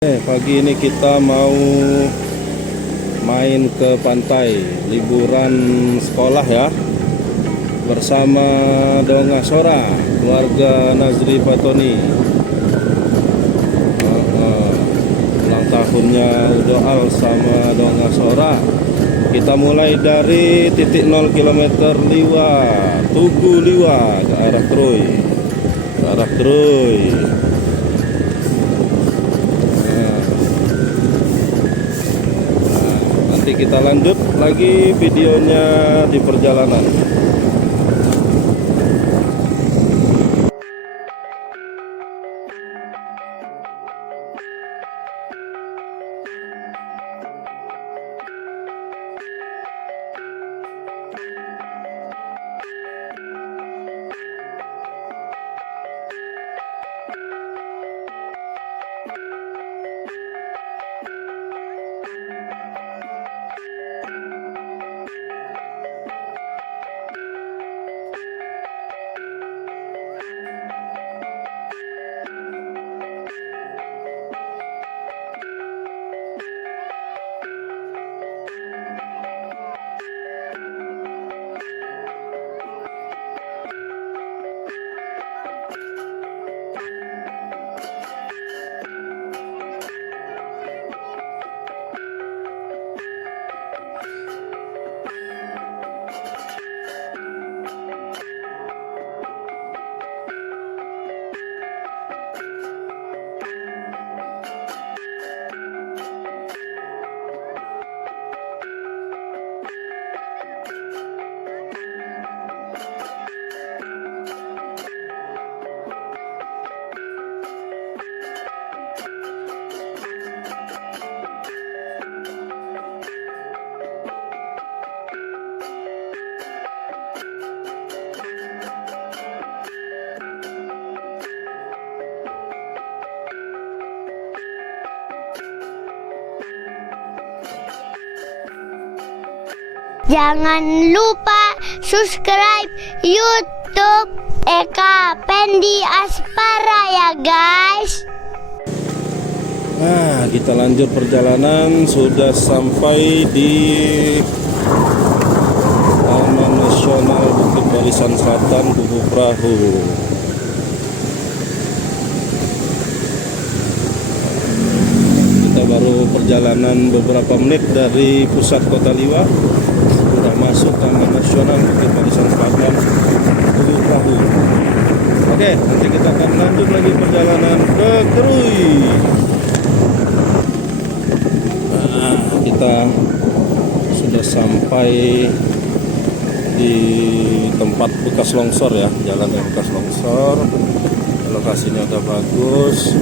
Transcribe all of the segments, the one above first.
Pagi ini kita mau main ke pantai, liburan sekolah ya, bersama Donga Sora, keluarga Nazri Fatoni. Ulang tahunnya Udoal sama Donga Sora. Kita mulai dari titik 0 km Liwa, Tugu Liwa ke arah Troy. Nanti kita lanjut lagi videonya di perjalanan. Jangan lupa subscribe YouTube Eka Pendi Aspara ya guys. Nah, kita lanjut perjalanan, sudah sampai di Taman Nasional Bukit Barisan Selatan, Kubu Perahu. Kita baru perjalanan beberapa menit dari pusat kota Liwa, sudah masuk Taman Nasional Bukit Barisan Selatan, Kubu Perahu. Oke, nanti kita akan lanjut lagi perjalanan ke Krui. Kita sudah sampai di tempat bekas longsor ya, jalan yang bekas longsor. Lokasinya udah bagus,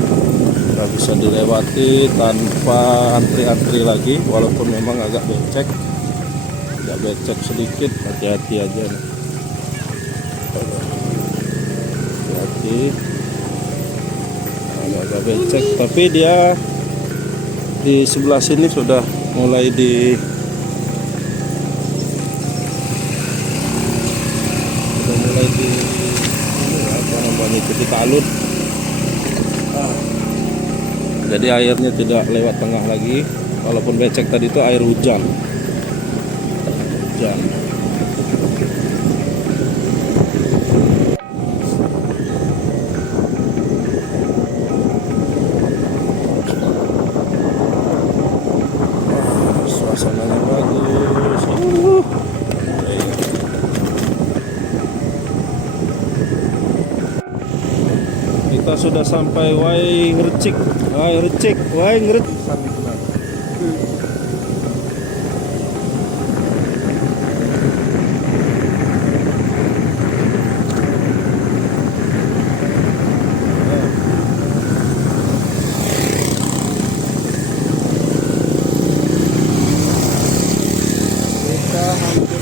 udah bisa dilewati tanpa antri-antri lagi, walaupun memang agak becek sedikit. Hati-hati aja nih. Hati-hati, agak becek, tapi dia di sebelah sini sudah mulai titik alun. Jadi airnya tidak lewat tengah lagi, walaupun becek tadi itu air hujan. Suasananya bagus. Kita sudah sampai Wai Ngrecik.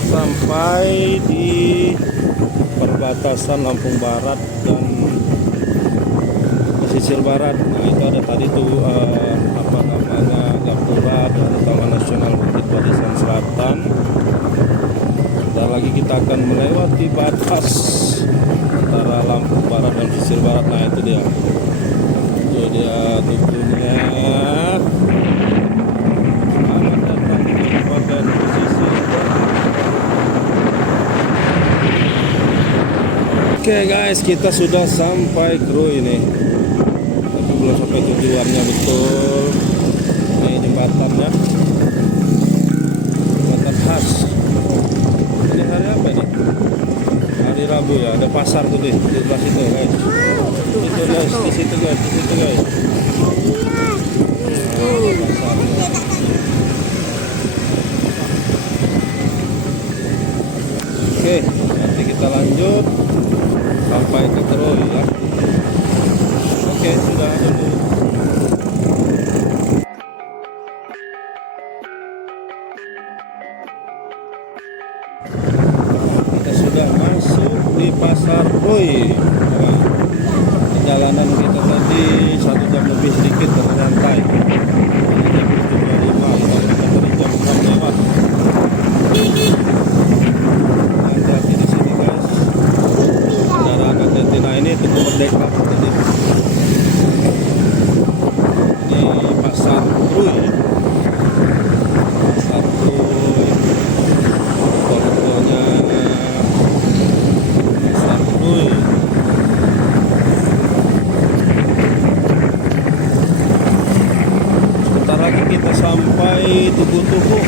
Sampai di perbatasan Lampung Barat dan pesisir barat. Nah, itu ada tadi tuh Gapura dan Taman Nasional Bukit Barisan Selatan. Dan lagi kita akan melewati batas antara Lampung Barat dan pesisir barat. Nah, itu dia. Tuh dia tubuhnya. Selamat datang di bagian posisi. Oke guys, kita sudah sampai kru ini. Tapi belum sampai tujuannya betul. Ini jembatannya. Jembatan khas. Ini hari apa ini? Hari Rabu ya, ada pasar tuh di sebelah situ guys. Itu guys, di situ guys, di situ guys. Pasarnya. Oke, nanti kita lanjut sampai ke Kroy ya. Oke, sudah dulu. Kita sudah masuk di pasar Kroy. Nah, perjalanan kita tadi 1 jam lebih sedikit tersantai. Jam 7.25, kita tadi jam 6 lewat. Hati-hati di sini guys. Kendaraan hati-hati. Nah ini Tugu Merdeka. Ini pasar Kroy. Pasar Kroy. Toko-tokonya pasar Kroy. Sebentar lagi kita sampai Tugu-Tugu.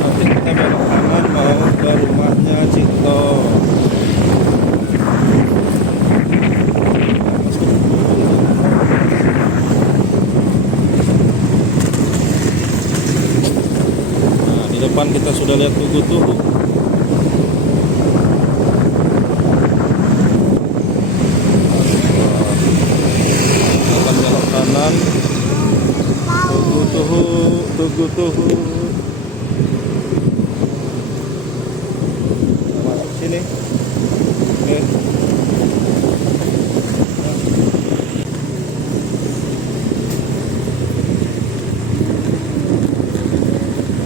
Nanti kita belok kanan mau ke rumahnya Cito. Nah, di depan kita sudah lihat Tugu-Tugu. Akan belok kanan. Tugu-Tugu, Tugu-Tugu. Sini. Oke.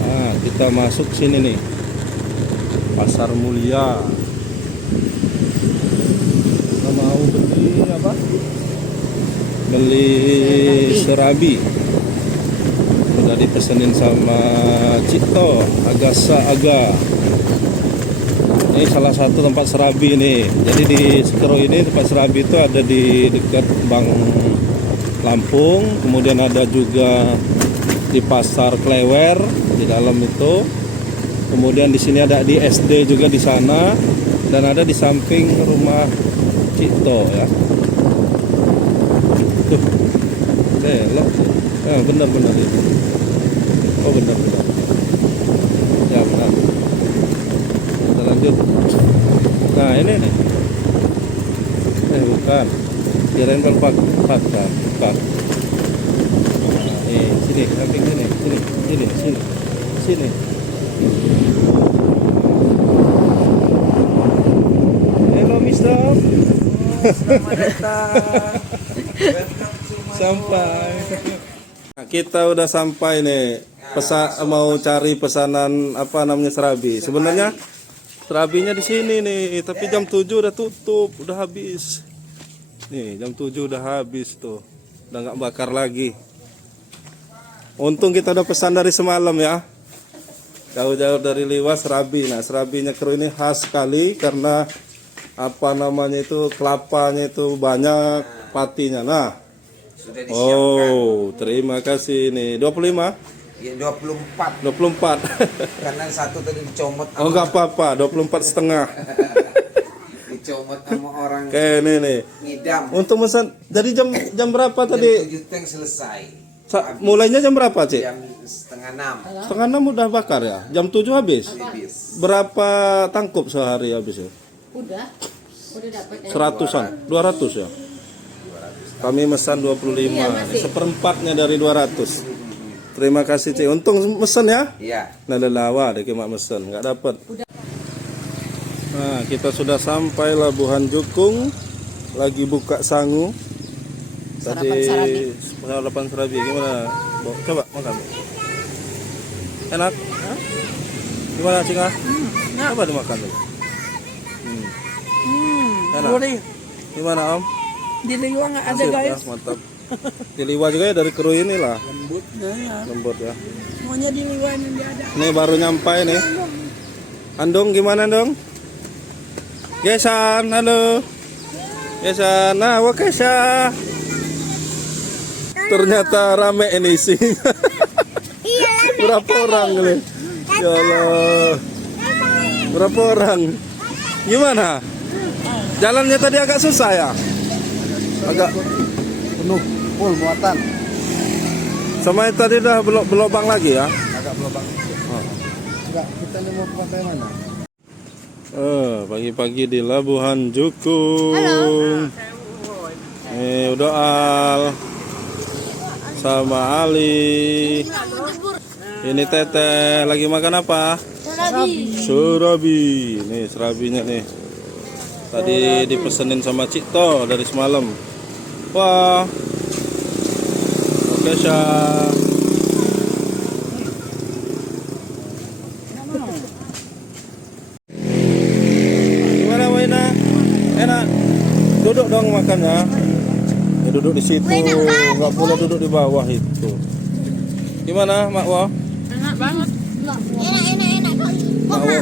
Nah, kita masuk sini nih. Pasar Mulia. Kita mau beli apa? Beli serabi. Udah dipesenin sama Cito, Agasa Aga. Ini salah satu tempat serabi nih. Jadi di Kroy ini tempat serabi itu ada di dekat Bank Lampung. Kemudian ada juga di Pasar Klewer di dalam itu. Kemudian di sini ada di SD juga di sana. Dan ada di samping rumah Cito ya. Tuh, belok. Benar-benar itu. Oh benar-benar. Ya benar. Lanjut. Nah ini nih. Bukan. Kirain Pak. Nah, sini, samping sini. Hello Mister. Selamat datang. Sampai. Nah, kita udah sampai nih. Mau cari pesanan apa namanya serabi. Sebenarnya serabinya di sini nih, tapi jam 7 udah tutup, udah habis. Nih, jam 7 udah habis tuh. Udah nggak bakar lagi. Untung kita udah pesan dari semalam ya. Jauh-jauh dari Liwas serabi. Nah, serabinya Kroy ini khas sekali karena apa namanya itu kelapanya itu banyak patinya. Nah. Sudah disiapkan. Oh, terima kasih nih. 25. Ya 24. 24. Karena satu tadi dicomot. Oh nggak apa-apa, 24,5. Dicomot sama orang. Kayak ini nih. Ngidam. Untuk pesan dari jam berapa tadi? Jam 7 tank selesai. Mulainya jam berapa, Cik? Jam setengah 6. Setengah 6 udah bakar ya. Jam 7 habis. Habis. Berapa tangkup sehari habis ya? Udah dapat ya. 100-an, 200 ya. Kami mesan 25. Ini seperempatnya dari 200. Terima kasih Cik. Untung mesen ya. Iya. Nah lelawa deh kemak mesen, nggak dapat. Nah kita sudah sampai Labuhan Jukung, lagi buka sangu. Tadi sarapan serabi gimana? Coba makan. Enak? Gimana Cingah? Coba dimakan dulu. Enak. Gimana Om? Di Liwa nggak ada Sip, ya, guys. mantap. Di Liwa juga ya, dari kru inilah. Lembutnya ya. Lembut ya. Semuanya di Liwa ini dia ada. Ini baru nyampai nih. Andung gimana dong? Gesan, halo. Gesan, nah wah Kesha. Ternyata rame ini sih. Iya, Berapa orang nih? Ya Allah. Berapa orang? Gimana? Jalannya tadi agak susah ya? Agak Penuh, full muatan. sama yang tadi udah belobang lagi ya? Agak belobang. Enggak, kita ini mau ke pantai mana? Pagi-pagi di Labuhan Jukung. Udah Al sama Ali. Ini Teteh lagi makan apa? Surabi. Nih serabinya nih. Tadi dipesenin sama Cito dari semalam. Wah. Oke, Syah. Gimana Waina? Enak. Duduk dong makannya. Ya, duduk di situ. Enggak boleh duduk di bawah itu. Gimana, Mak Wo? Enak banget.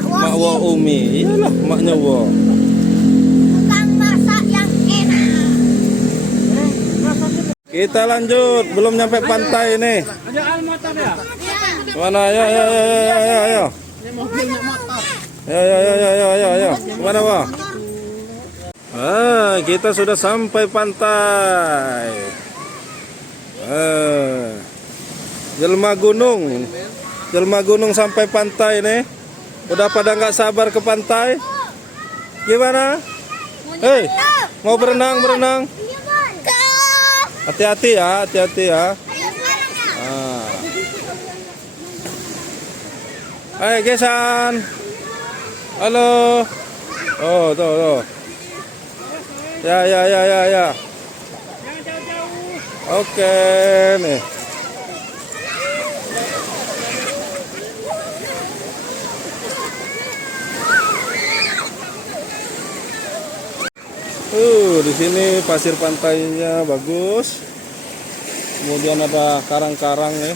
Mak Wo Umi. Iyalah, maknya Wo. Tukang masak yang enak. Kita lanjut, belum nyampe pantai nih. Ada almotor ya? Mana? Ayo. Ini mobilnya motor. Ayo. Kemana, Wah? Kita sudah sampai pantai. Jelma gunung sampai pantai nih. Udah pada nggak sabar ke pantai? Gimana? Hei, mau berenang? Hati-hati ya. Hai Gesan. Halo. Oh, tuh. Ya. Oke, nih. Di sini pasir pantainya bagus. Kemudian ada karang-karang nih.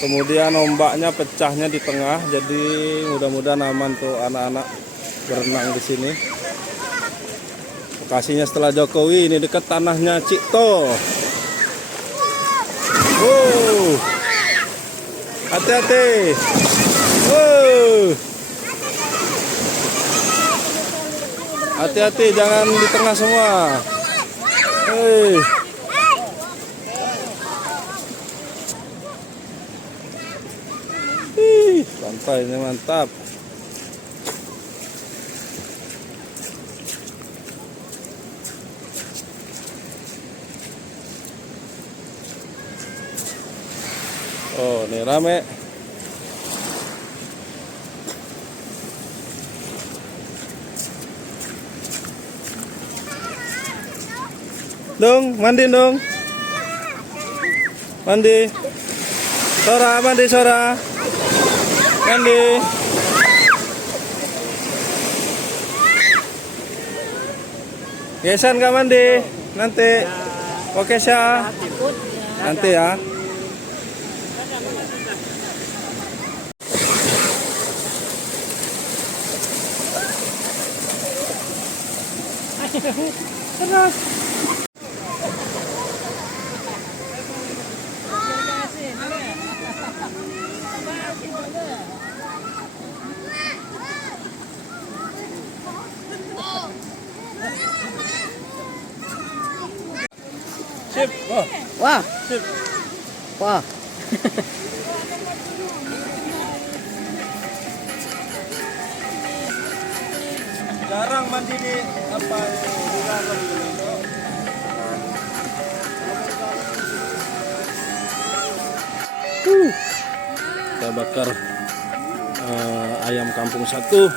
Kemudian ombaknya pecahnya di tengah, jadi mudah-mudahan aman tuh anak-anak berenang di sini. Lokasinya setelah Jokowi, ini dekat tanahnya Cito. Hati-hati. Hati-hati, jangan di tengah semua. Pantainya mantap. Oh, ini rame. Mandi dong. Mandi. Sora. Mandi. Gesan nggak mandi? Nanti. Oke, Syah. Nanti ya. Terus. Sip. Wah. Sip. Wah. Jarang mandi di apa di dalam ini. Kita bakar ayam kampung 1,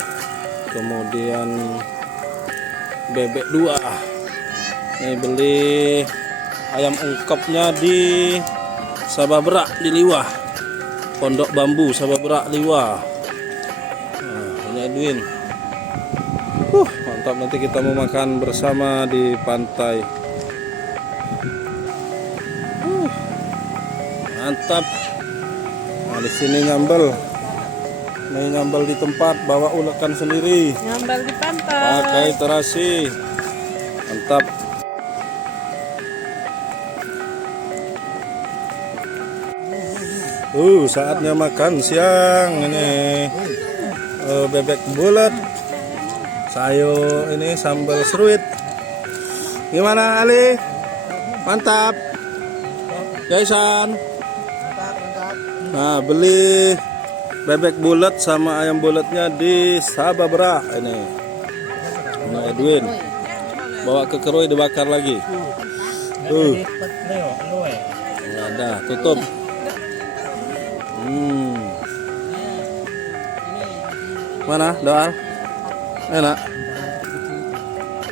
kemudian bebek 2. Ini beli ayam ungkepnya di Sababra di Liwah, Pondok Bambu Sababra Liwah. Ini Edwin. Mantap, nanti kita mau makan bersama di pantai. Mantap. Nah, di sini nyambel. Ini nyambel di tempat, bawa ulekan sendiri. Ngambal di pantai. Pakai terasi. Mantap. Saatnya makan siang ini. Bebek bulat. Sayur ini sambal seruit. Gimana Ali? Mantap. Jaisan. Nah, beli bebek bulat sama ayam bulatnya di Sababra ini. Ini Edwin. Bawa ke Kerui dibakar lagi. Nggak ada, tutup. Mana, Doal? Enak.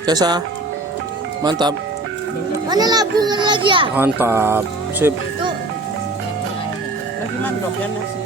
Kesa. Mantap. Mana labung ada lagi ya? Mantap. Sip. Tuh. Lagi mandok ya nasi.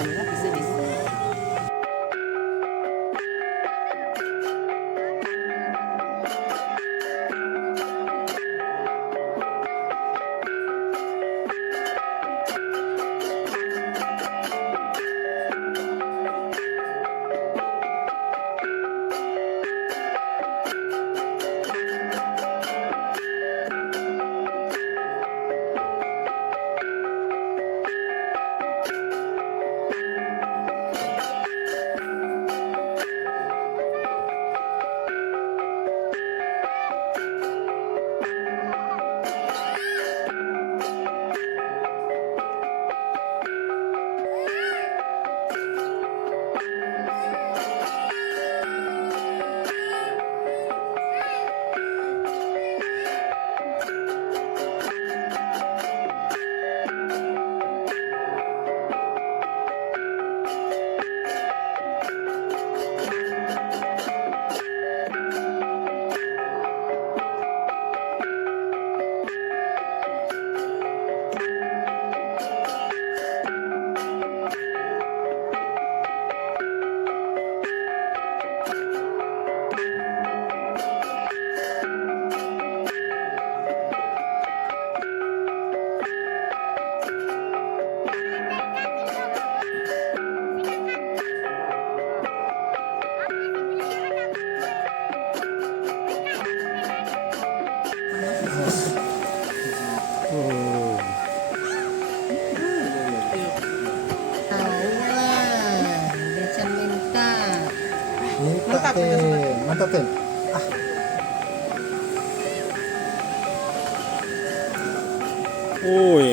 Mantap, Ten.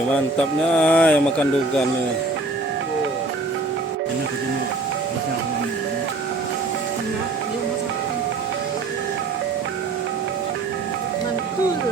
Mantapnya yang makan dugan nih. Mantul.